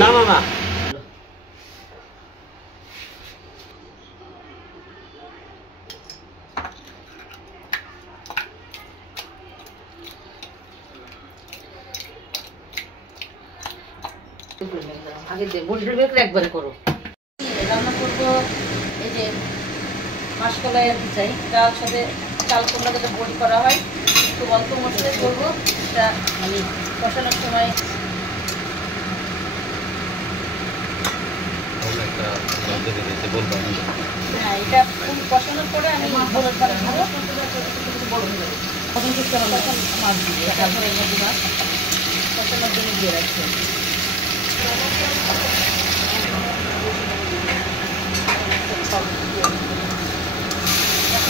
না না না আগে দে বড়িটা বের করে একবারে করো। রান্না করবো এই যে মাসকলাই আর কি চাই, ডাল সাথে চাল কুমড়া যেটা বড়ি করা হয় খুব অল্প মশলায় করবো। এটা মানে কষানোর সময় হ্যাঁ এটা কষানোর পরে আমি হলুদ পানি দেবো, বড় হয়ে যাবে তখন কিছু মাছ দিবি, তারপরে নদী মাছ কষানোর জন্য দিয়ে রাখছি।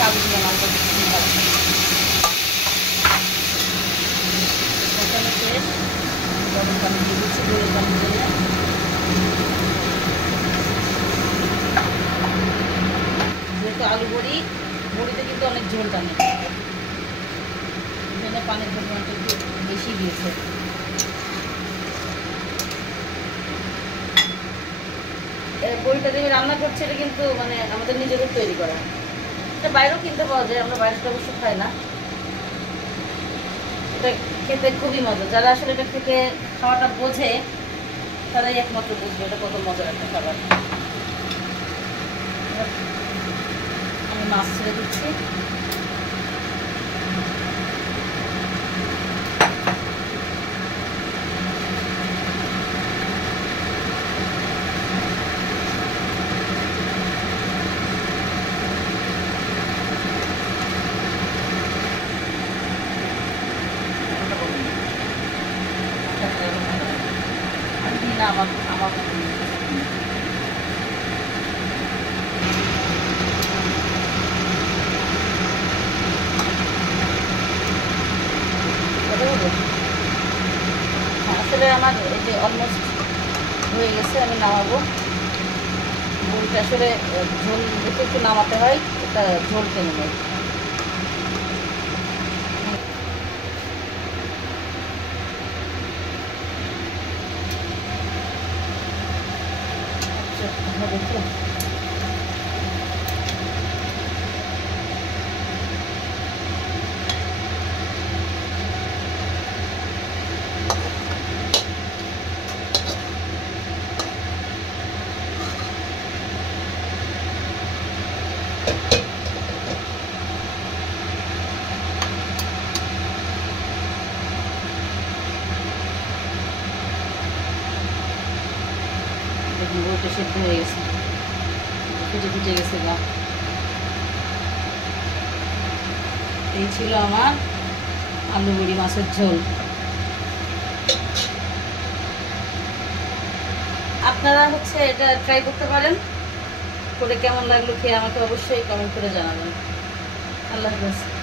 আলু দিলাম, আলুটা কষানো শেষ, গরম পানি দিয়ে দিচ্ছি, গরম পানি দিয়ে যেহেতু আলু বড়িতে কিন্তু অনেক ঝোল টানে, এখানে পানির পরিমাণটা একটু বেশি দিয়েছে। বড়িটা দিয়ে রান্না করছে এটা কিন্তু মানে আমাদের নিজেদের তৈরি করা, এটা বাইরেও কিনতে পাওয়া যায়, আমরা বাইরেটা অবশ্য খাই না। এটা খেতে খুবই মজা, যারা আসলে এটা খেতে খাওয়াটা বোঝে তারাই একমাত্র বুঝবে এটা কত মজার একটা খাবার। আমি মাছ ছেড়ে দিচ্ছি, আমার আসলে আমার এই যে অলমোস্ট হয়ে গেছে, আমি নামাবো। বড়িটা আসলে ঝোল দেখে একটু নামাতে হয়, এটা ঝোল টেনে নেয়। দেখো বড়িটা সেদ্ধ হয়ে গেছে, ফুটে ফুটে গেছে গা। এই ছিল আমার আলু বড়ি মাছের ঝোল। আপনারা হচ্ছে এটা ট্রাই করতে পারেন, করে কেমন লাগলো খেয়ে আমাকে অবশ্যই কমেন্ট করে জানাবেন। আল্লাহ হাফেজ।